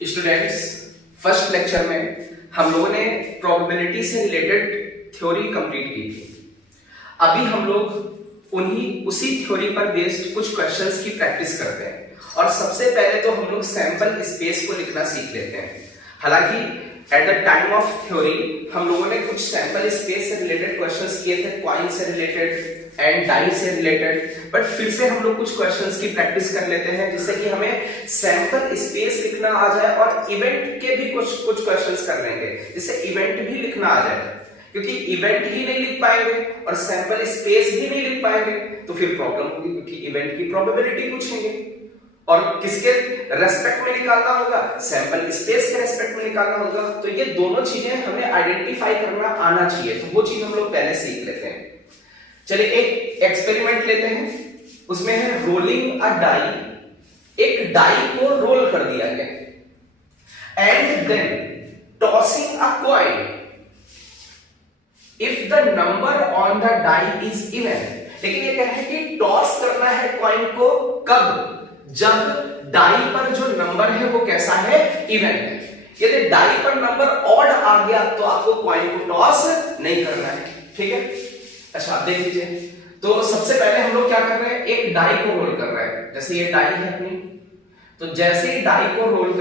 Students, first lecture में हम लोगों ने प्रोबेबिलिटी से रिलेटेड थ्योरी कंप्लीट की थी। अभी हम लोग उसी थ्योरी पर बेस्ड कुछ क्वेश्चंस की प्रैक्टिस करते हैं और सबसे पहले तो हम लोग सैंपल स्पेस को लिखना सीख लेते हैं। हालांकि at the time of theory हम लोगों ने कुछ सैंपल स्पेस से रिलेटेड क्वेश्चंस किए थे, कॉइन से रिलेटेड एंड डाई से रिलेटेड, बट फिर से हम लोग कुछ क्वेश्चंस की प्रैक्टिस कर लेते हैं जिससे कि हमें सैंपल स्पेस लिखना आ जाए और इवेंट के भी कुछ क्वेश्चंस कर लेंगे जिससे इवेंट भी लिखना आ जाए। क्योंकि इवेंट ही नहीं लिख पाएंगे और सैंपल स्पेस भी नहीं लिख पाएंगे तो फिर प्रॉब्लम होगी, क्योंकि इवेंट की प्रोबेबिलिटी पूछेंगे और किसके रेस्पेक्ट में निकालना होगा, सैंपल स्पेस के रेस्पेक्ट में निकालना होगा। तो ये दोनों चीजें हमें आइडेंटिफाई करना आना चाहिए, तो वो चीज हम लोग पहले सीख लेते हैं। चलिए एक एक्सपेरिमेंट लेते हैं, उसमें है रोलिंग अ डाई। एक डाई को रोल कर दिया गया and then tossing a coin if the number on the die is even. लेकिन ये कह रहा है कि टॉस करना है कॉइन को कब, जब डाई पर जो नंबर है वो कैसा है, इवन है। यदि डाई पर नंबर ऑड आ गया तो आपको कॉइन को टॉस नहीं करना है, ठीक है। अच्छा आप देख लीजिए, तो सबसे पहले हम लोग क्या कर रहे हैं, एक डाई को रोल कर रहे हैं। जैसे ये डाई है अपनी, तो जैसे ही डाई को रोल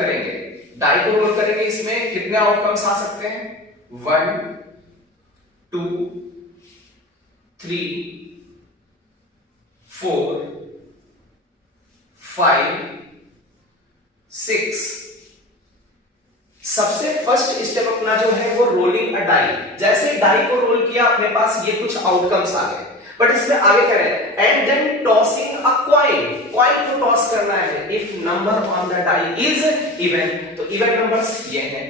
करेंगे इसमें कितने आउटकम्स आ सकते हैं, 1 2 3 4 5 6। सबसे फर्स्ट स्टेप अपना जो है वो रोलिंग अ डाई। जैसे डाई को रोल किया अपने पास ये कुछ आउटकम्स आ गए, बट इसमें आगे क्या है, and then tossing a coin. Coin को टॉस करना है if number on the die is even. तो इवन नंबर्स ये हैं,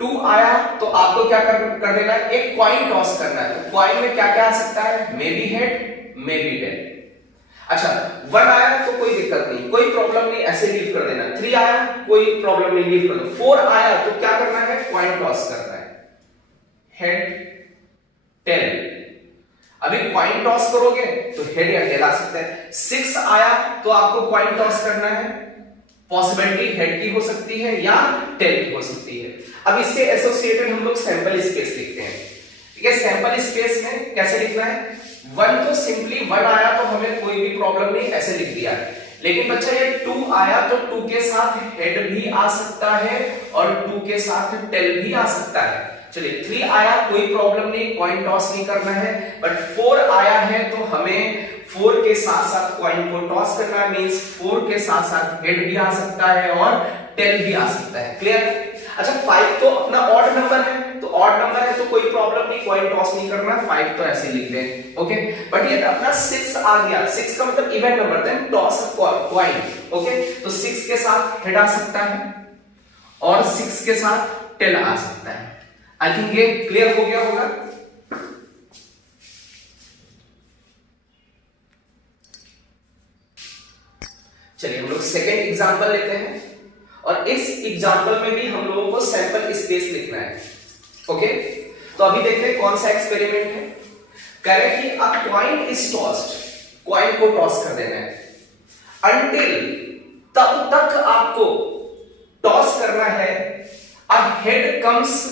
2 आया तो आपको क्या कर देना है, एक कॉइन टॉस करना है। तो कॉइन में क्या क्या आ सकता है, may be head maybe tail. अच्छा 1 आया तो कोई दिक्कत नहीं, कोई प्रॉब्लम नहीं, ऐसे लीव कर देना। 3 आया कोई प्रॉब्लम नहीं, लीव कर दो। 4 आया तो क्या करना है, कॉइन टॉस करना है, हेड टेल। अभी कॉइन टॉस करोगे तो हेड या टेल आ सकता है। 6 आया तो आपको कॉइन टॉस करना है, पॉसिबिलिटी हेड की हो सकती है या टेल की हो सकती है। अब इससे एसोसिएटेड हम लोग सैंपल स्पेस लिखते हैं, ठीक है। सैंपल स्पेस में कैसे लिखना है, 1 तो सिंपली 1 आया तो हमें कोई भी प्रॉब्लम नहीं, ऐसे लिख दिया। लेकिन बच्चा ये 2 आया तो 2 के साथ हेड भी आ सकता है और 2 के साथ टेल भी आ सकता है। चलिए 3 आया कोई प्रॉब्लम नहीं, कॉइन टॉस नहीं करना है, बट 4 आया है तो हमें 4 के साथ साथ कॉइन को टॉस करना है, मींस 4 के साथ साथ हेड भी आ सकता है और टेल भी आ सकता है। क्लियर। अच्छा 5 तो अपना ऑड नंबर है, तो ऑड नंबर है तो कोई प्रॉब्लम नहीं, कॉइन टॉस नहीं करना, 5 तो ऐसे लिख दें, ओके। बट ये अपना 6 आ गया, 6 का मतलब even number, then toss coin, okay. तो 6 के साथ हेड आ सकता है और 6 के साथ टेल आ सकता है। आई थिंक ये क्लियर हो गया होगा। चलिए हम लोग सेकेंड एग्जांपल लेते हैं और इस एग्जांपल में भी हम लोगों को सैंपल स्पेस लिखना है, ओके। तो अभी देखते हैं कौन सा एक्सपेरिमेंट है। कह रहे हैं कि अ कॉइन इज टॉस्ड, कॉइन को टॉस कर देना है, अंटिल तब तक आपको टॉस करना है अ हेड कम्स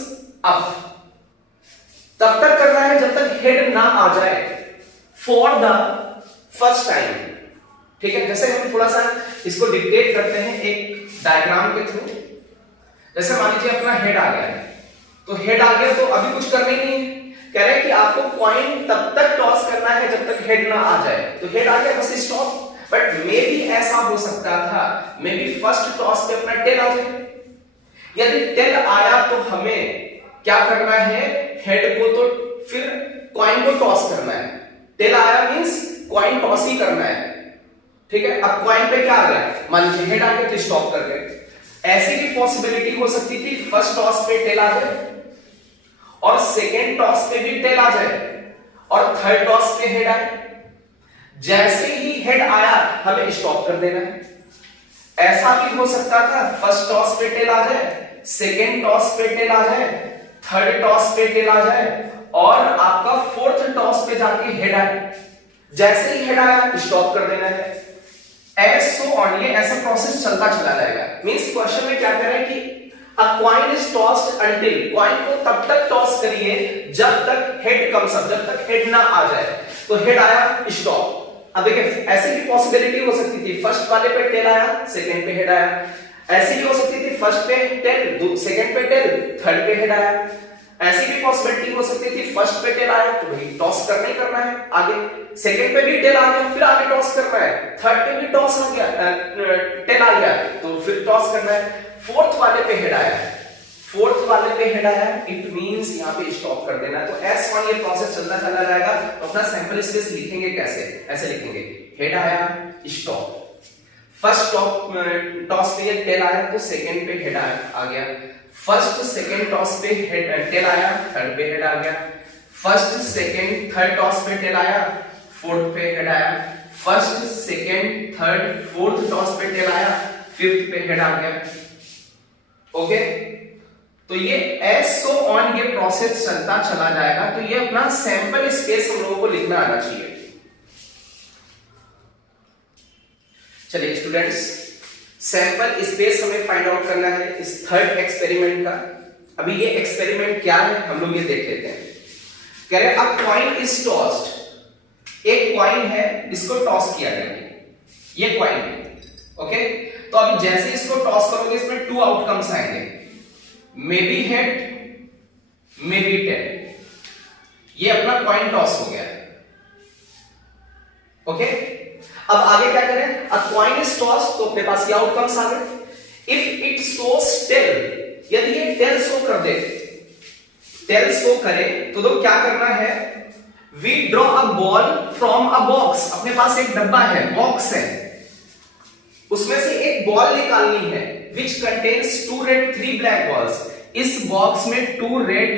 अप। तब तक करना है जब तक हेड ना आ जाए, फॉर द फर्स्ट टाइम, ठीक है। जैसे हम थोड़ा सा इसको डिक्टेट करते हैं एक डायग्राम के थ्रू। जैसे मान लीजिए अपना हेड आ गया है, तो हेड आ गया तो अभी कुछ करना ही नहीं है। कह रहे हैं कि आपको कॉइन तब तक टॉस करना है जब तक हेड ना आ जाए। तो हेड आ गया बस स्टॉप। बट मे भी ऐसा हो सकता था, मे बी फर्स्ट टॉस पे अपना टेल आ जाए। यदि टेल आया तो हमें क्या करना है, हेड को तो फिर कॉइन को टॉस करना है। टेल आया मींस कॉइन टॉस ही करना है, ठीक है। अब कॉइन पे क्या आ गया, मान लीजिए हेड आ गया तो स्टॉप कर गए। ऐसी भी पॉसिबिलिटी हो सकती थी फर्स्ट टॉस पे टेल आ जाए और सेकेंड टॉस पे भी टेल आ जाए और थर्ड टॉस पे हेड आए। जैसे ही हेड आया हमें स्टॉप कर देना है। ऐसा भी हो सकता था फर्स्ट टॉस पे टेल आ जाए, सेकेंड टॉस पे टेल आ जाए, थर्ड टॉस पे टेल आ जाए और आपका फोर्थ टॉस पे जाके हेड आए। जैसे ही हेड आया स्टॉप कर देना है। एज सो ऑन, ये ऐसा प्रोसेस चलता चला जाएगा। मींस क्वेश्चन में क्या कह रहा है कि अ coin is tossed until, coin को तब तक टॉस करिए जब तक हेड कम्स अप, जब तक हेड ना आ जाए। तो हेड आया, स्टॉप। अब देखिए ऐसी भी पॉसिबिलिटी हो सकती थी, फर्स्ट वाले पे टेल आया, सेकंड पे हेड आया। ऐसी भी हो सकती थी फर्स्ट पे टेल, सेकंड पे टेल, थर्ड पे हेड आया। ऐसी भी पॉसिबिलिटी हो सकती थी फर्स्ट पे टेल आया तो भाई टॉस करना ही करना है आगे, सेकंड पे भी टेल आ गया फिर आगे टॉस करना है, थर्ड पे भी टॉस आ गया, टेल आ गया तो फिर टॉस करना है। फोर्थ वाले पे हेड आया, फोर्थ वाले पे हेड आया, इट मींस यहां पे स्टॉप कर देना है। तो एस वन ये प्रोसेस चलता चला जाएगा। तो अपना सैंपल स्पेस लिखेंगे कैसे, ऐसे लिखेंगे, हेड आया, स्टॉप, फर्स्ट टॉस पे ये टेल आया तो सेकंड पे हेड आ गया, फर्स्ट सेकंड टॉस पे हेड टेल आया, थर्ड पे हेड आ गया, फर्स्ट सेकंड थर्ड टॉस पे टेल आया, फोर्थ पे हेड आया, first second third fourth toss पे टेल आया, फिफ्थ पे हेड आ गया। ओके, तो ये एज सो ऑन ये प्रोसेस चलता चला जाएगा। तो ये अपना सैंपल स्पेस हम लोगों को लिखना आना चाहिए। चलिए स्टूडेंट्स, सैंपल स्पेस हमें फाइंड आउट करना है इस थर्ड एक्सपेरिमेंट का। अभी ये एक्सपेरिमेंट क्या है हम लोग ये देख लेते हैं। कह रहे अ कॉइन इज टॉस्ड, एक कॉइन है इसको टॉस किया गया, ये कॉइन है। ओके, तो अभी जैसे इसको टॉस करोगे इसमें टू आउटकम्स आएंगे, maybe head, maybe tail. ये अपना कॉइन टॉस हो गया। ओके, अब आगे क्या करें, अ कॉइन इज टॉस्ड तो अपने पास ये आउटकम्स आ गए। इफ इट शोस टेल, यदि ये टेल शो कर दे, टेल शो करे तो क्या करना है, we draw a ball from a box. अपने पास एक डब्बा है, बॉक्स है, उसमें से एक बॉल निकालनी है which contains 2 red 3 black balls। इस बॉक्स में 2 red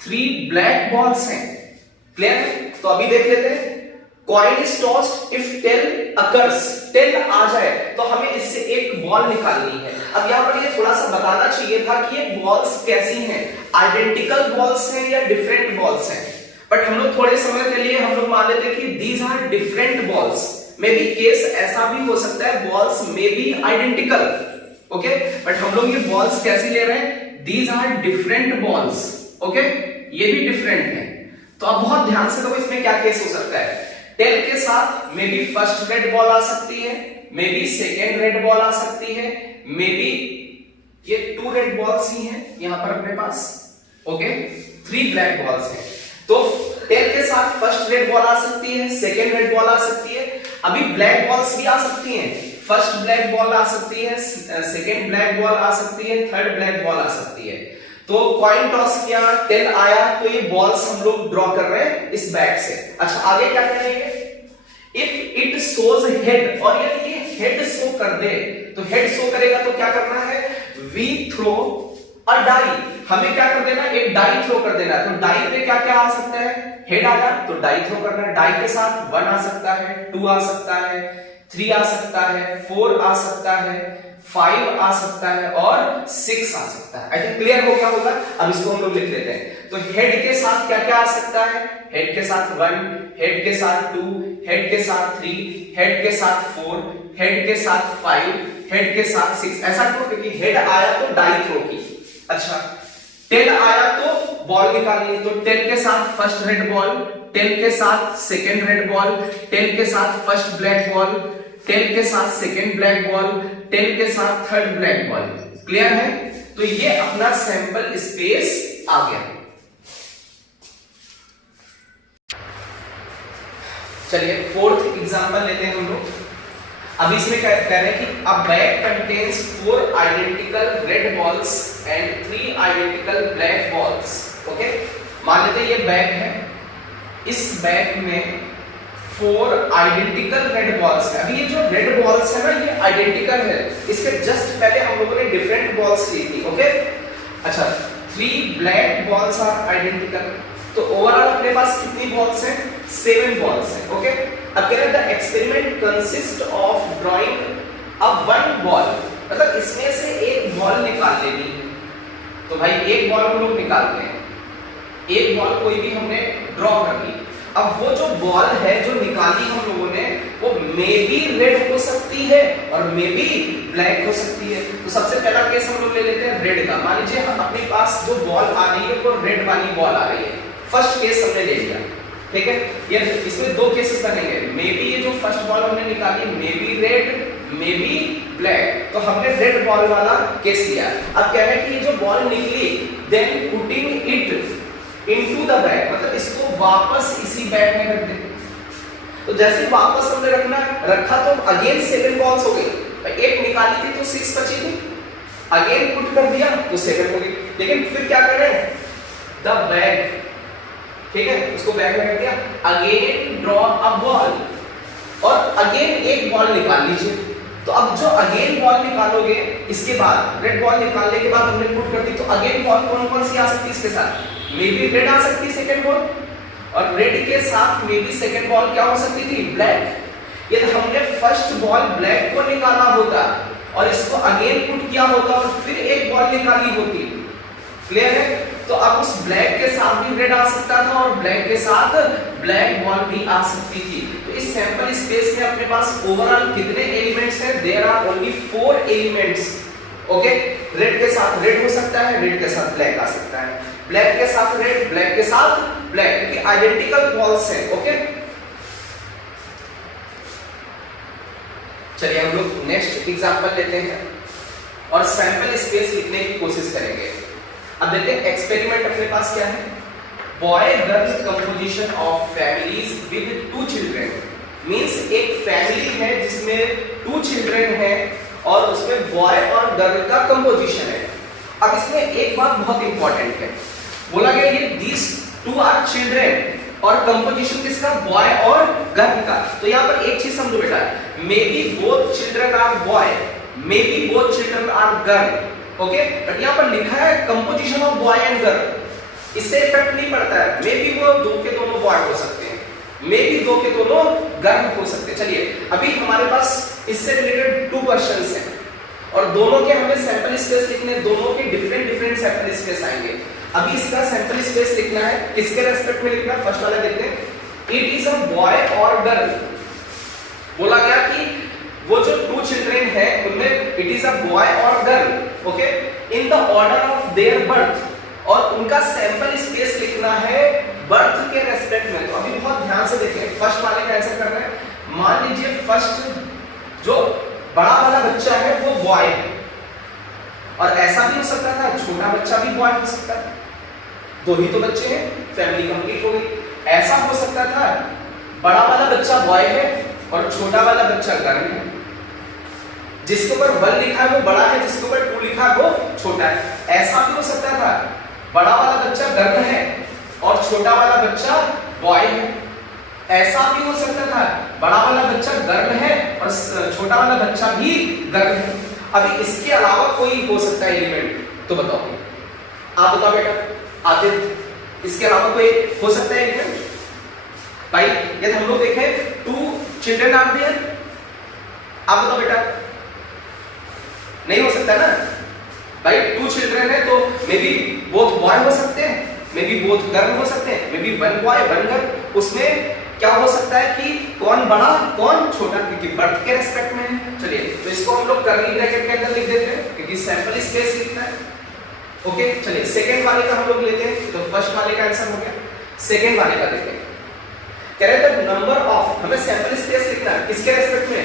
3 black balls हैं। क्लियर है? तो अभी देख लेते हैं, coin is tossed if tail occurs, tail आ जाए तो हमें इससे एक बॉल निकालनी है। अब यहाँ पर ये थोड़ा सा बताना चाहिए था कि ये बॉल्स कैसी हैं, आइडेंटिकल बॉल्स हैं या डिफरेंट बॉल्स हैं। बट हम लोग थोड़े समय के लिए हम लोग मान लेते हैं कि these are different balls। Maybe case ऐसा भी हो सकता है balls maybe identical, okay, but हम लोग ये बॉल्स कैसे ले रहे हैं, these are different balls. Okay, ये भी डिफरेंट है। तो अब बहुत ध्यान से देखो इसमें क्या केस हो सकता है, टेल के साथ may be first red ball आ सकती है, मे बी सेकेंड रेड बॉल आ सकती है, मे बी ये 2 रेड बॉल्स ही हैं यहां पर अपने पास। ओके, 3 ब्लैक बॉल्स हैं। तो टेल के साथ फर्स्ट रेड बॉल आ सकती है, सेकेंड रेड बॉल आ सकती है, अभी ब्लैक बॉल्स भी आ सकती हैं, फर्स्ट ब्लैक बॉल आ सकती है, सेकेंड ब्लैक बॉल आ सकती है, थर्ड ब्लैक बॉल आ सकती है। तो कॉइन टॉस किया, टेल आया तो ये बॉल्स हम लोग ड्रॉ कर रहे हैं इस बैग से। अच्छा आगे क्या करेंगे, इफ इट शोज हेड, और यदि ये हेड शो कर दे तो हेड शो करेगा तो क्या करना है, वी थ्रो अ डाई, हमें क्या कर देना, एक डाई थ्रो कर देना है। तो डाई पे क्या क्या आ सकता है, हेड आया तो डाई थ्रो करना है, डाई के साथ 1 आ सकता है, 2 आ सकता है, 3 आ सकता है, 4 आ सकता है, 5 आ सकता है और 6 आ सकता है। आई थिंक क्लियर हो गया होगा। अब इसको हम लोग लिख लेते हैं। तो हेड के साथ क्या क्या आ सकता है, हेड के साथ 1, हेड के साथ 2, हेड के साथ 3, हेड के साथ 4, हेड के साथ 5, हेड के साथ 6। ऐसा क्यों, क्योंकि हेड आया तो डाई थ्रो की। अच्छा, टेल आया तो बॉल निकालनी है, तो टेल के साथ फर्स्ट रेड बॉल, टेल के साथ सेकेंड रेड बॉल, टेल के साथ फर्स्ट ब्लैक बॉल, टेल के साथ सेकेंड ब्लैक बॉल, टेल के साथ थर्ड ब्लैक बॉल। क्लियर है? तो ये अपना सैंपल स्पेस आ गया। चलिए फोर्थ एग्जांपल लेते हैं हम लोग। अब इसमें कह रहे हैं कि अ bag contains 4 identical red balls and 3 identical black balls. Okay, मान लेते हैं ये बैग है, इस बैग में 4 आइडेंटिकल रेड बॉल्स है। अभी ये जो रेड बॉल्स है ना ये आइडेंटिकल है, इसके जस्ट पहले हम लोगों ने डिफरेंट बॉल्स ली थी। ओके, अच्छा 3 ब्लैक बॉल्स आर आइडेंटिकल, तो ओवरऑल अपने पास कितनी बॉल्स हैं, 7 बॉल्स हैं। ओके, अब कह रहे हैं the experiment consist of drawing a 1 ball, मतलब इसमें से एक बॉल निकाल लेनी है। तो भाई एक बॉल हम लोग निकालते हैं, एक बॉल कोई भी हमने ड्रॉ कर ली। अब वो जो बॉल है जो निकाली हम लोगों ने, वो मे बी रेड हो सकती है और मे बी ब्लैक हो सकती है। तो सबसे पहला केस हम लोग ले लेते हैं रेड का। मान लीजिए अपने पास जो बॉल आ रही है वो रेड वाली बॉल आ रही है। फर्स्ट केस हमने ले लिया, ठीक है। ये इसमें दो केसेस बनेंगे, मे बी ये जो फर्स्ट बॉल हमने निकाली may be red may be black, तो हमने रेड बॉल वाला केस लिया। अब कह रहे हैं कि ये जो बॉल निकली then putting it into the bag, मतलब इसको वापस इसी बैग में रख दे। तो जैसे वापस हमने रखा तो अगेन 7 बॉल्स हो गई। एक निकाली थी तो 6 बची थी, अगेन पुट कर दिया तो 7 हो गई। लेकिन फिर क्या कर रहे हैं, द बैग, ठीक है, उसको बैग में रख दिया। अगेन ड्रॉ अ बॉल और अगेन एक बॉल निकाल लीजिए। तो अब जो अगेन बॉल निकालोगे इसके बाद, रेड बॉल निकालने के बाद हमने पुट कर दी, तो अगेन बॉल कौन कौन सी आ सकती है इसके साथ, मे बी रेड आ सकती है सेकंड बॉल, और रेड के साथ मे बी सेकंड बॉल क्या हो सकती थी, ब्लैक। यदि हमने फर्स्ट बॉल ब्लैक को निकाला होता और इसको अगेन पुट किया होता और फिर एक बॉल निकाली होती, क्लियर है। तो अब उस ब्लैक के साथ भी रेड आ सकता था और ब्लैक के साथ ब्लैक बॉल भी आ सकती थी। तो इस सैंपल स्पेस में अपने पास ओवरऑल कितने एलिमेंट्स हैं, there are only 4 elements, okay. Red के साथ रेड हो सकता है, रेड के साथ ब्लैक आ सकता है, ब्लैक के साथ रेड, ब्लैक के साथ ब्लैक, क्योंकि आइडेंटिकल बॉल्स हैं, ओके। चलिए हम लोग नेक्स्ट एग्जांपल लेते हैं और सैंपल स्पेस लिखने की कोशिश करेंगे। अब देखते हैं एक्सपेरिमेंट अपने पास क्या है, boy girl composition of families with 2 children. Means एक फैमिली है जिसमें 2 चिल्ड्रन हैं और उसमें बॉय और गर्ल का कंपोजिशन है। अब इसमें एक बात बहुत इंपॉर्टेंट है, बोला गया ये these 2 आर चिल्ड्रन और कंपोजिशन किसका, बॉय और गर्ल का। तो यहाँ पर एक चीज समझो बेटा, maybe both children are boy, maybe both children are girl, okay. But यहाँ पर लिखा है composition of boy and girl, इससे इफेक्ट नहीं पड़ता है। मे बी वो दो के दोनों बॉय हो सकते हैं, मे बी दो के दोनों गर्ल हो सकते हैं। चलिए अभी हमारे पास इससे रिलेटेड 2 क्वेश्चंस हैं और दोनों के हमें सैंपल स्पेस लिखने, दोनों के डिफरेंट सैंपल स्पेस आएंगे। अभी इसका सैंपल स्पेस लिखना है, किसके रेस्पेक्ट में लिखना है, फर्स्ट वाला देखते हैं। इट इज अ बॉय और गर्ल, बोला गया कि वो जो 2 चिल्ड्रन है उनमें इट इज अ बॉय और girl, okay, in the order of their birth, और उनका सैंपल स्पेस लिखना है बर्थ के रेस्पेक्ट में। तो अभी बहुत ध्यान से देखें, फर्स्ट वाले का आंसर कर रहे हैं। मान लीजिए फर्स्ट जो बड़ा वाला बच्चा है वो बॉय है, और ऐसा भी हो सकता था छोटा बच्चा भी बॉय हो सकता था, 2 ही तो बच्चे हैं, फैमिली कंप्लीट हो गई। ऐसा हो सकता था बड़ा वाला बच्चा बॉय है और छोटा वाला बच्चा गर्ल है, जिसके ऊपर 1 लिखा है वो बड़ा है, जिसके ऊपर 2 लिखा है वो छोटा है। ऐसा भी हो सकता था बड़ा वाला बच्चा गर्ल है और छोटा वाला बच्चा बॉय है। ऐसा भी हो सकता था बड़ा वाला बच्चा गर्ल है और छोटा वाला बच्चा भी गर्ल है। अभी इसके अलावा कोई हो सकता है एलिमेंट, तो बताओ, आप बताओ बेटा आदित्य, इसके अलावा कोई हो सकता है एलिमेंट भाई? यदि हम लोग देखें 2 चिल्ड्रन आर देयर, आप बताओ बेटा, नहीं हो सकता ना भाई। 2 चिल्ड्रन है तो मे बी बोथ बॉय हो सकते हैं, मे बी बोथ गर्ल हो सकते हैं, मे बी 1 बॉय 1 गर्ल। उसमें क्या हो सकता है कि कौन बड़ा कौन छोटा, क्योंकि बर्थ के रेस्पेक्ट में है। चलिए तो इसको हम लोग कर्ली ब्रैकेट के अंदर लिख देते हैं क्योंकि सैंपल स्पेस लिखना है, ओके। चलिए सेकंड वाले का हम लोग लेते हैं, तो फर्स्ट वाले का आंसर हो गया, सेकंड वाले का देखते हैं। कह रहे थे नंबर ऑफ, हमें सैंपल स्पेस लिखना है किसके रेस्पेक्ट में,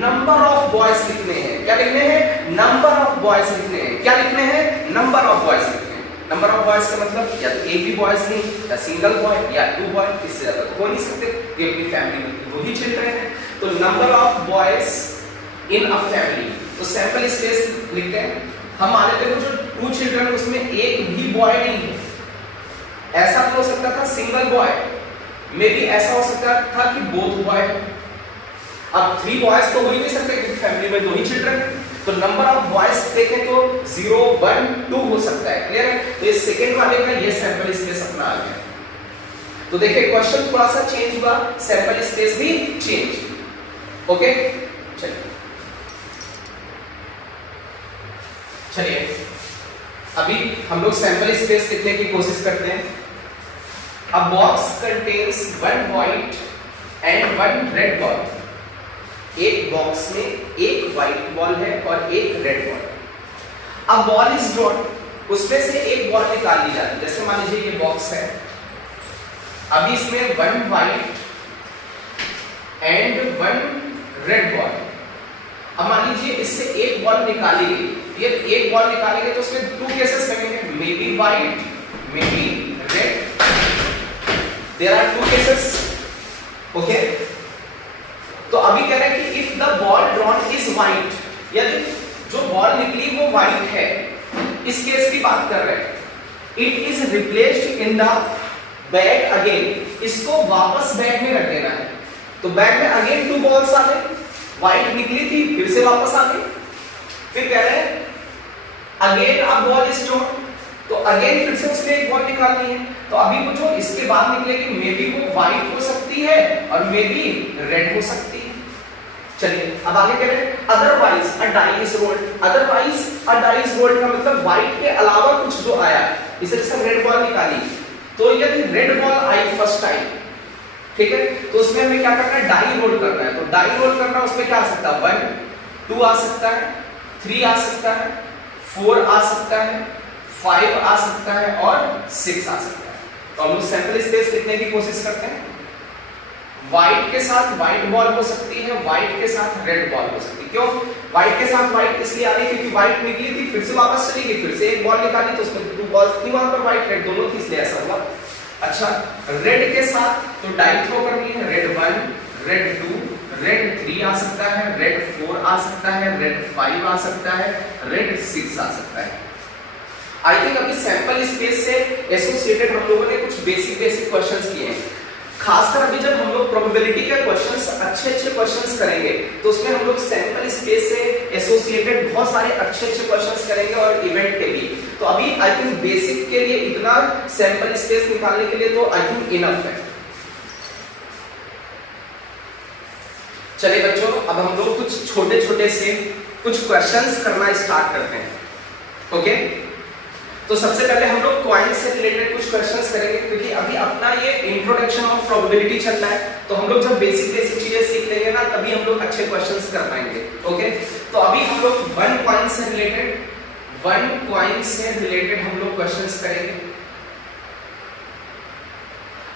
नंबर ऑफ बॉयज लिखने हैं। क्या लिखने हैं, नंबर ऑफ बॉयज लिखने हैं। क्या लिखने हैं, नंबर ऑफ बॉयज लिखने हैं। नंबर ऑफ बॉयज का मतलब या तो एक भी बॉयज नहीं, या सिंगल बॉय या 2 बॉय, इससे ज्यादा तो हो नहीं सकते, ये अपनी फैमिली में 2 ही चिल्ड्रन हैं। तो number of boys in a family, तो सैंपल स्पेस लिखते हैं। हम मान लेते हैं जो 2 चिल्ड्रन उसमें एक भी बॉय नहीं है, ऐसा भी हो सकता था सिंगल बॉय, मे बी ऐसा हो सकता था कि बोथ बॉय। अब 3 बॉयज तो हो ही नहीं सकते क्योंकि फैमिली में 2 ही चिल्ड्रन हैं। तो नंबर ऑफ बॉयज देखें तो 0 1 2 हो सकता है, क्लियर है। तो ये सेकंड वाले का ये सैंपल स्पेस अपना आ गया। तो देखिए क्वेश्चन थोड़ा सा चेंज हुआ, सैंपल स्पेस भी चेंज, ओके। चलिए अभी हम लोग सैंपल स्पेस लिखने की कोशिश करते हैं। A box contains 1 white and 1 red ball. एक बॉक्स में एक व्हाइट बॉल है और एक रेड बॉल है। अब बॉल इज ड्रॉन, उसमें से एक बॉल निकाल ली जाती है। जैसे मान लीजिए ये बॉक्स है, अभी इसमें 1 व्हाइट एंड 1 रेड बॉल। अब मान लीजिए इससे एक बॉल निकाली गई, ये एक बॉल निकालेंगे तो उसमें 2 केसेस बनेंगे, maybe white maybe red, there are 2 cases. Okay, तो अभी कह रहे हैं कि if the ball drawn is white, यदि जो बॉल निकली वो व्हाइट है, इस केस की बात कर रहे हैं, it is replaced in the bag again, इसको वापस बैग में रख देना है। तो बैग में अगेन 2 बॉल्स आ गए, व्हाइट निकली थी फिर से वापस आ गई। फिर कह रहे हैं again a ball is drawn, तो अगेन फिर से उसमें एक बॉल निकालनी है। तो अभी वो जो इसके बाद निकलेगी मे बी वो व्हाइट हो सकती है और मे बी रेड हो सकती है। चलिए अब आगे कह रहे हैं otherwise a die is rolled. Otherwise a die is rolled का मतलब व्हाइट के अलावा कुछ जो आया, इसे जैसे रेड बॉल निकाली, तो यदि रेड बॉल आई फर्स्ट टाइम, ठीक है, तो उसमें हमें क्या करना है, डाई रोल करना है। तो डाई रोल करना, उसमें क्या आ सकता है, 1 2 आ सकता है, 3 आ सकता है, 4 आ सकता है, 5 आ सकता है और 6 आ सकता है। तो हम लोग सैंपल स्पेस लिखने की कोशिश करते हैं। व्हाइट के साथ व्हाइट बॉल हो सकती है, व्हाइट के साथ रेड बॉल हो सकती है। क्यों व्हाइट के साथ व्हाइट इसलिए आ रही है क्योंकि व्हाइट निकली थी फिर से वापस चली गई, फिर से एक बॉल निकाली तो उसमें 2 बॉल्स थी, वहां पर व्हाइट रेड दोनों थी, इसलिए ऐसा हुआ। अच्छा, रेड के साथ तो डाई थ्रो करनी है, रेड 1 रेड 2 रेड 3 आ सकता है, रेड 4 आ सकता है, रेड 5 आ सकता है, रेड 6 आ सकता है। आई थिंक अभी सैंपल स्पेस से एसोसिएटेड हम लोगों ने कुछ बेसिक क्वेश्चंस किए हैं। खासकर अभी जब हम लोग प्रोबेबिलिटी के क्वेश्चंस अच्छे क्वेश्चंस करेंगे तो उसमें हम लोग सैंपल स्पेस से एसोसिएटेड बहुत सारे अच्छे क्वेश्चंस करेंगे और इवेंट के लिए। तो अभी आई थिंक बेसिक के लिए इतना सैंपल स्पेस निकालने के लिए तो आई थिंक इनफ है। चलिए बच्चों, अब हम लोग कुछ छोटे से कुछ क्वेश्चंस करना स्टार्ट करते हैं। ओके, तो सबसे पहले हम लोग कॉइन से रिलेटेड कुछ क्वेश्चंस करेंगे, क्योंकि अभी अपना ये इंट्रोडक्शन ऑफ प्रोबेबिलिटी चल रहा है। तो हम लोग जब बेसिक चीजें सीख लेंगे ना, तभी हम लोग अच्छे क्वेश्चंस कर पाएंगे। ओके, तो अभी हम लोग 1 कॉइन से रिलेटेड हम लोग क्वेश्चंस करेंगे।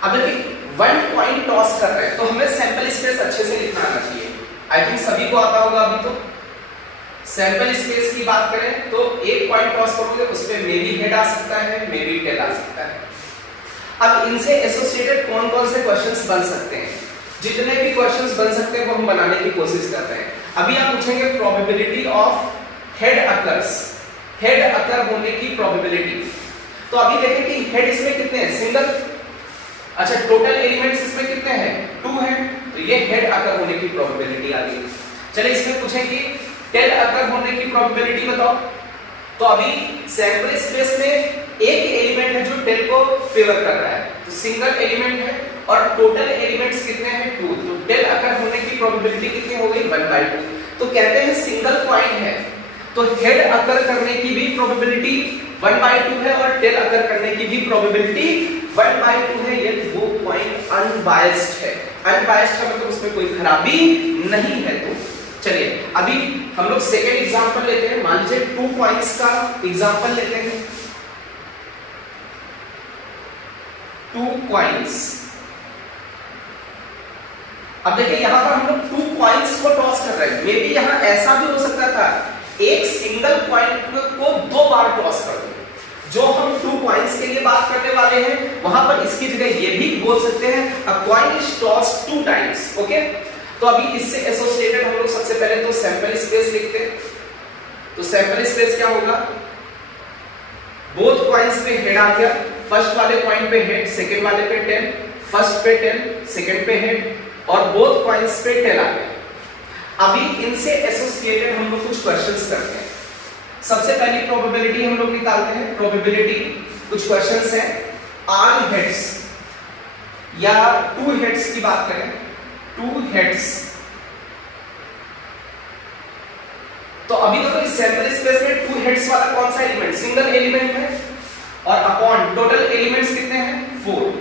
अब देखिए 1 कॉइन टॉस कर रहे हैं, तो हमें सैंपल स्पेस अच्छे से लिखना आना चाहिए। आई थिंक सभी को आता होगा। अभी तो सैंपल स्पेस की बात करें तो एक कॉइन टॉस करोगे, उसमें मे बी हेड आ सकता है, मे बी टेल आ सकता है। अब इनसे एसोसिएटेड कौन से क्वेश्चंस बन सकते हैं, जितने भी क्वेश्चंस बन सकते हैं वो हम बनाने की कोशिश कर रहे हैं। अभी आप पूछेंगे probability of head occurs, head occur होने की प्रोबेबिलिटी। तो अभी देखें कि हेड इसमें कितने हैं, सिंगल। अच्छा, टोटल एलिमेंट्स इसमें कितने हैं, 2 हैं, तो ये हेड अकर होने की प्रोबेबिलिटी आ गई। चलिए इसमें पूछेंगे टेल अकर होने की प्रोबेबिलिटी बताओ। तो अभी सैंपल स्पेस में एक एलिमेंट है जो टेल को फेवर कर रहा है, तो सिंगल एलिमेंट है और टोटल एलिमेंट्स कितने हैं, 2। तो टेल अकर होने की प्रोबेबिलिटी कितनी हो गई, 1/2। तो कहते हैं सिंगल कॉइन है तो हेड अकर करने की भी प्रोबेबिलिटी 1/2 है और टेल अकर करने की भी प्रोबेबिलिटी 1/2 है, यदि वो कॉइन अनबायस्ड है। अनबायस्ड का मतलब उसमें कोई खराबी नहीं है। तो चलिए अभी हम लोग सेकेंड एग्जांपल लेते हैं। मान लीजिए 2 कॉइन्स का एग्जांपल लेते हैं। 2 कॉइन्स। अब देखिए यहां पर हम लोग 2 कॉइन्स को टॉस कर रहे हैं। मे बी यहां ऐसा भी हो सकता था एक सिंगल कॉइन को 2 बार टॉस कर दो। जो हम 2 कॉइन्स के लिए बात करने वाले हैं वहां पर इसकी जगह ये भी बोल सकते हैं अ coin is tossed 2 times. Okay, तो अभी इससे एसोसिएटेड हम लोग सबसे पहले तो सैंपल स्पेस लिखते हैं। तो सैंपल स्पेस क्या होगा, बोथ कॉइन्स पे हेड आ गया, फर्स्ट वाले कॉइन पे हेड, सेकंड वाले पे टेल, फर्स्ट पे टेल, सेकंड पे हेड और बोथ कॉइन्स पे टेल आ गया। अभी इनसे एसोसिएटेड हम लोग कुछ क्वेश्चंस करते हैं। सबसे पहली प्रोबेबिलिटी हम लोग निकालते हैं। प्रोबेबिलिटी कुछ क्वेश्चंस हैं, आर्म हेड्स या 2 हेड्स की बात करें, 2 हेड्स। तो अभी देखो इस सैंपल स्पेस में 2 हेड्स वाला कौन सा एलिमेंट, सिंगल एलिमेंट है और अपॉन टोटल एलिमेंट्स कितने हैं, 4।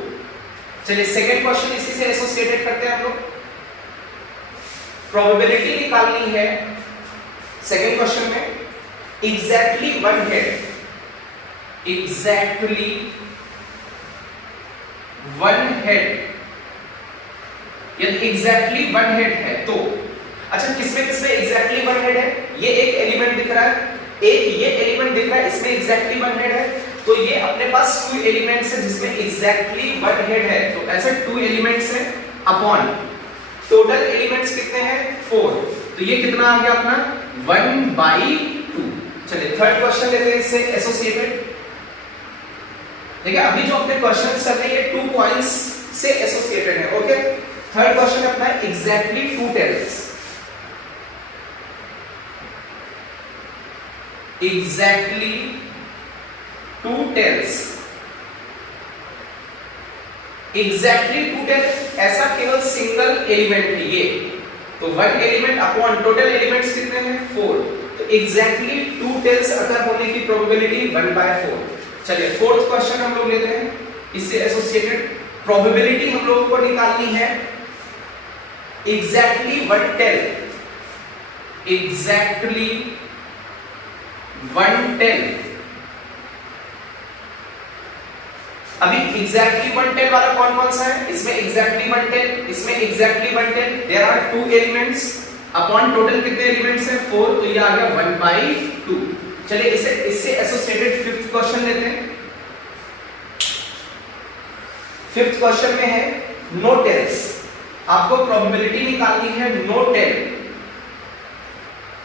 चलिए सेकंड क्वेश्चन इसी से एसोसिएटेड करते हैं हम लोग। प्रोबेबिलिटी निकालनी है सेकेंड क्वेश्चन में exactly one head, exactly one head, यदि एग्जैक्टली वन हेड है तो अच्छा किसमें किसमें एग्जैक्टली वन हेड है, ये एक एलिमेंट दिख रहा है, एक ये एलिमेंट दिख रहा है, इसमें एग्जैक्टली वन हेड है, तो ये अपने पास टू एलिमेंट्स है जिसमें एग्जैक्टली वन हेड है, तो ऐसे टू एलिमेंट्स है अपॉन टोटल एलिमेंट्स कितने हैं 4, तो ये कितना आ गया अपना 1/2। चलिए थर्ड क्वेश्चन लेते हैं इससे एसोसिएटेड। देखिए अभी जो अपने क्वेश्चंस चल रहे हैं ये 2 पॉइंट्स से एसोसिएटेड है। ओके, थर्ड क्वेश्चन अपना है exactly 2 tails, exactly 2 tails, exactly 2 tails ऐसा केवल सिंगल एलिमेंट है ये, तो one element upon total elements कितने हैं 4, तो एग्जैक्टली 2 टेल्स अगर होने की प्रोबेबिलिटी 1/4। चलिए फोर्थ क्वेश्चन हम लोग लेते हैं इससे एसोसिएटेड। प्रोबेबिलिटी हम लोगों को निकालनी है एग्जैक्टली 1 टेल, एग्जैक्टली 1 टेल। अभी एग्जैक्टली 1 टेल वाला कौन कौन सा है, इसमें एग्जैक्टली 1 टेल, इसमें exactly 1 tail, there are 2 elements upon total कितने एलिमेंट्स हैं 4, तो ये आ गया 1/2। चलिए इससे एसोसिएटेड फिफ्थ क्वेश्चन लेते हैं। फिफ्थ क्वेश्चन में है नो टेल्स, आपको प्रोबेबिलिटी निकालनी है नो टेल,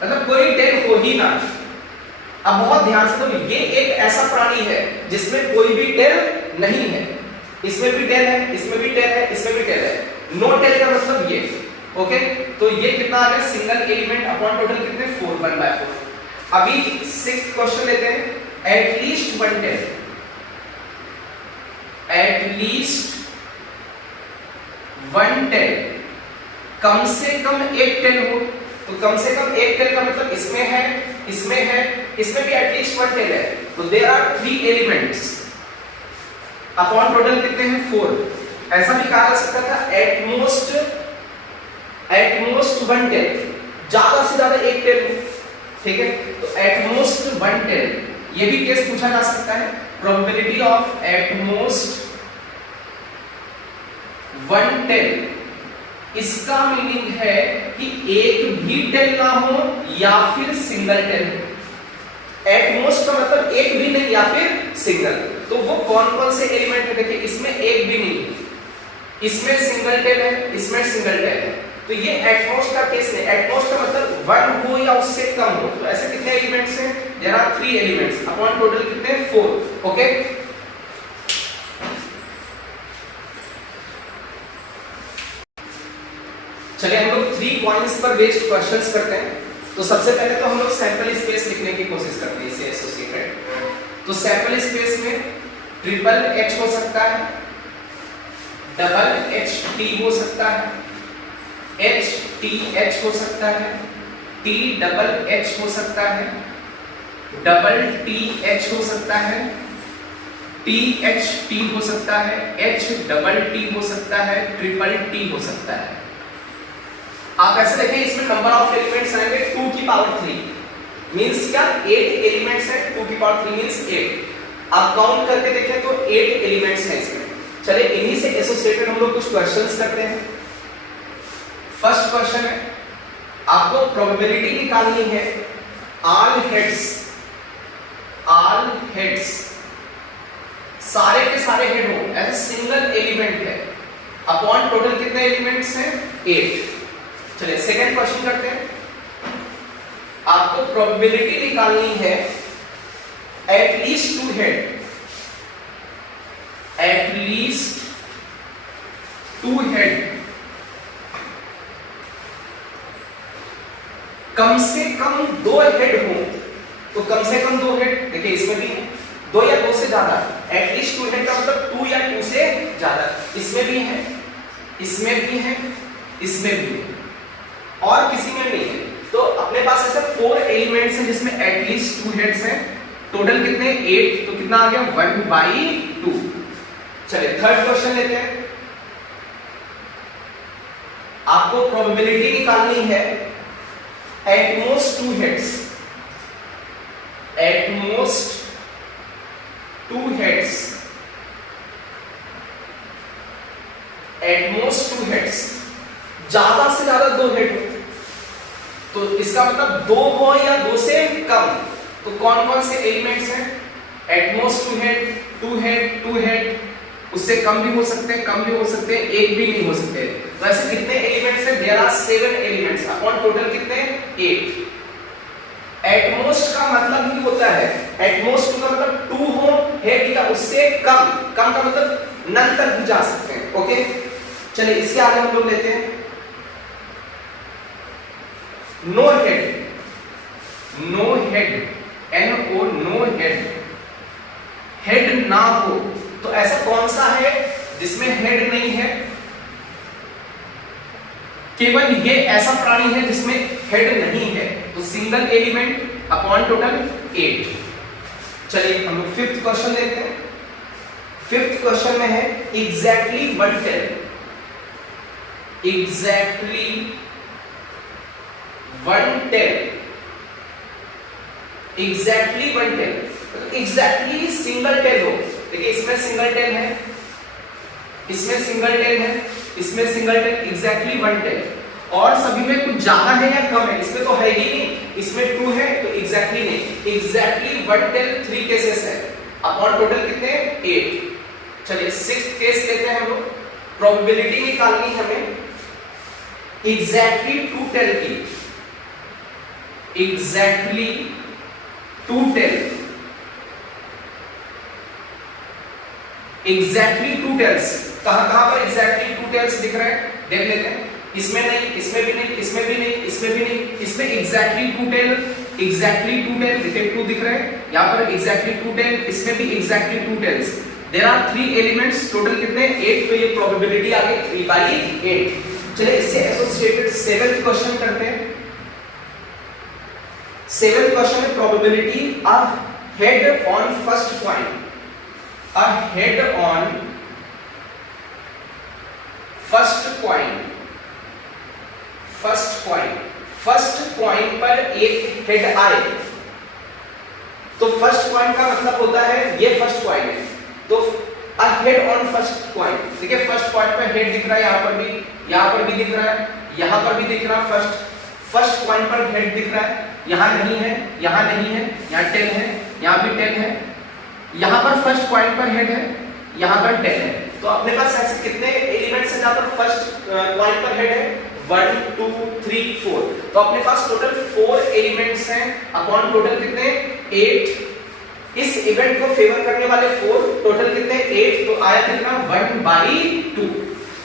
मतलब कोई टेल हो ही ना। अब बहुत ध्यान से तो ये एक ऐसा प्राणी है जिसमें कोई भी टेल नहीं है, इसमें भी टेल है, इसमें भी टेल है, इसमें भी टेल है, नो टेल का मतलब ये। ओके, तो ये कितना आ गया सिंगल एलिमेंट अपॉन टोटल कितने 4, 1/4। अभी सिक्स्थ क्वेश्चन लेते हैं एटलीस्ट 1 टेल, एटलीस्ट 1 टेल, कम से कम एक टेल हो, तो कम से कम एक टेल का मतलब इसमें है, इसमें है, इसमें भी एटलीस्ट 1 टेल है, तो there are 3 elements upon total कितने हैं 4। ऐसा भी कहा जा सकता था एटमोस्ट 1 टेल, ज्यादा से ज्यादा एक टेल हो, ठीक है, तो एटमोस्ट 1 टेल, ये भी केस पूछा जा सकता है। प्रोबेबिलिटी ऑफ एटमोस्ट 1 टेल, इसका मीनिंग है कि एक भी टेल ना हो या फिर सिंगल टेल हो। एटमोस्ट का मतलब एक भी नहीं या फिर सिंगल, तो वो कौन कौन से एलिमेंट है, देखिए इसमें एक भी नहीं, इसमें सिंगल टेल है, इसमें सिंगल टेल है, तो ये एटमोस्ट का केस है। एटमोस्ट का मतलब 1 हो या उससे कम हो, तो ऐसे कितने एलिमेंट्स हैं, there are 3 elements upon total कितने 4। ओके, चलिए हम लोग 3 पॉइंट्स पर बेस्ड क्वेश्चंस करते हैं। तो सबसे पहले तो हम लोग सैंपल स्पेस लिखने की कोशिश करते हैं इससे एसोसिएटेड। तो सैंपल स्पेस में ट्रिपल एच हो सकता है, डबल एच टी हो सकता है, एच टी एच हो सकता है, टी डबल एच हो सकता है, डबल टी एच हो सकता है, टी एच टी हो सकता है, एच डबल टी हो सकता है, ट्रिपल टी हो सकता है। आप ऐसे देखें इसमें नंबर ऑफ एलिमेंट्स आएंगे 2 की पावर 3, मींस क्या 8 एलिमेंट्स है, 2 की पावर 3 मींस 8। आप काउंट करके देखें तो 8 एलिमेंट्स हैं इसमें। चलिए इन्हीं से एसोसिएटेड हम लोग कुछ क्वेश्चंस करते हैं। फर्स्ट क्वेश्चन है, आपको प्रोबेबिलिटी निकालनी है ऑल हेड्स, सारे के सारे हेड हो, ऐसे सिंगल एलिमेंट है, अपॉन टोटल कितने एलिमेंट्स हैं 8। चलिए सेकंड क्वेश्चन करते हैं, आपको प्रोबेबिलिटी निकालनी है एटलीस्ट 2 हेड, एटलीस्ट 2 हेड, कम से कम 2 हेड हो, तो कम से कम 2 हेड, देखिए इसमें भी है 2 या 2 से ज्यादा, एटलीस्ट 2 हेड का मतलब 2 या 2 से ज्यादा, इसमें भी है, इसमें भी है, इसमें भी है, और किसी में नहीं है। तो अपने पास ऐसे 4 एलिमेंट्स हैं जिसमें एटलीस्ट 2 हेड्स हैं, टोटल कितने 8, तो कितना आ गया 1/2। चलिए थर्ड क्वेश्चन लेते हैं, आपको प्रोबेबिलिटी निकालनी है at most 2 heads, at most 2 heads, at most 2 heads, ज्यादा से ज्यादा 2 हेड हो, तो इसका मतलब 2 हो या 2 से कम, तो कौन कौन से एलिमेंट्स हैं? At most 2 head, 2 head, 2 head, उससे कम भी हो सकते हैं, कम भी हो सकते हैं, एक भी नहीं हो सकते। तो ऐसे कितने एलिमेंट्स हैं? There are 7 elements, upon total कितने? 8। एट मोस्ट का मतलब ही होता है, एट मोस्ट का मतलब 2 हो हेड या उससे कम, कम का मतलब नन तक भी जा सकते हैं। ओके, चलिए इसके आगे हम लोग लेते हैं no head, no head, NO, no head, head ना हो, तो ऐसा कौन सा है जिसमें हेड नहीं है? केवल ये ऐसा प्राणी है जिसमें हेड नहीं है, तो सिंगल एलिमेंट अपॉन टोटल 8। चलिए हम लोग 5th क्वेश्चन देखते हैं। 5th क्वेश्चन में है exactly 1 tail, exactly 1 tail, exactly 1 tail, exactly single tail हो। देखिए इसमें सिंगल टेल है, इसमें सिंगल टेल है, इसमें सिंगल टेल, एग्जैक्टली 1 टेल, और सभी में कुछ ज्यादा है या कम है? इसमें तो है ही नहीं, इसमें 2 है तो एग्जैक्टली नहीं, एग्जैक्टली 1 टेल 3 केसेस है, अपॉन टोटल कितने? 8। चलिए 6th केस लेते हैं हम लोग, प्रोबेबिलिटी निकालनी हमें एग्जैक्टली 2 टेल की, एग्जैक्टली 2 टेल, एग्जैक्टली 2 टेल्स, कहां पर एग्जैक्टली 2 टेल्स दिख रहे हैं? देख लेते हैं, इसमें नहीं, इसमें भी नहीं, इसमें भी नहीं, इसमें भी नहीं, इसमें एग्जैक्टली 2 टेल, एग्जैक्टली 2 टेल, देखिए 2 दिख रहे हैं, यहां पर एग्जैक्टली 2 टेल, इसमें भी exactly 2 tails, there are 3 elements, total कितने? 8, तो ये प्रोबेबिलिटी आ गई 3/8। चलिए इससे एसोसिएटेड 7th क्वेश्चन करते हैं। 7th क्वेश्चन में probability a head on first point, a head on first point, first point, first point पर एक हेड आए, तो फर्स्ट पॉइंट का मतलब होता है ये फर्स्ट पॉइंट है, तो a head on first point, देखिए फर्स्ट पॉइंट पर हेड दिख रहा है, यहां पर भी, यहां पर भी दिख रहा है, यहां पर भी दिख रहा है, फर्स्ट पॉइंट पर हेड दिख रहा है, यहां नहीं है, यहां नहीं है, यहां 10 है, यहां भी 10 है, यहां पर फर्स्ट पॉइंट पर हेड है, यहां पर 10 है, तो अपने पास ऐसे कितने एलिमेंट्स हैं जहां पर फर्स्ट पॉइंट पर हेड है? 1 2 3 4, तो अपने पास टोटल 4 एलिमेंट्स हैं, अपॉन टोटल कितने? 8। इस इवेंट को फेवर करने वाले 4, टोटल कितने? 8, तो आया कितना? 1/2।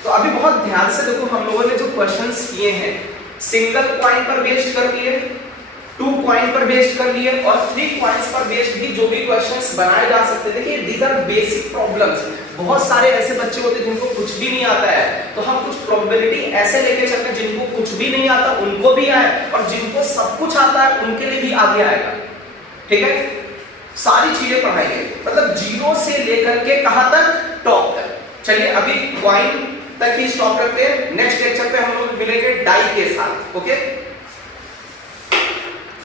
तो अभी बहुत ध्यान से देखो, हम लोगों ने जो क्वेश्चंस किए हैं सिंगल पॉइंट पर बेस्ड कर लिए, 2 पॉइंट पर बेस्ड कर लिए, और 3 पॉइंट्स पर बेस्ड भी जो भी क्वेश्चंस बनाए जा सकते हैं। देखिए दीज आर बेसिक प्रॉब्लम्स, बहुत सारे ऐसे बच्चे होते हैं जिनको कुछ भी नहीं आता है, तो हम कुछ प्रोबेबिलिटी ऐसे लेके चलते हैं जिनको कुछ भी नहीं आता उनको भी आए, और जिनको सब कुछ आता है उनके लिए भी आगे आएगा। ठीक है, सारी चीजें पढ़ाई गई, मतलब 0 से लेकर के कहां तक? टॉप तक। चलिए अभी क्वाइन तक ही स्टॉप करते हैं, नेक्स्ट लेक्चर पे हम लोग मिलेंगे डाई के साथ। ओके।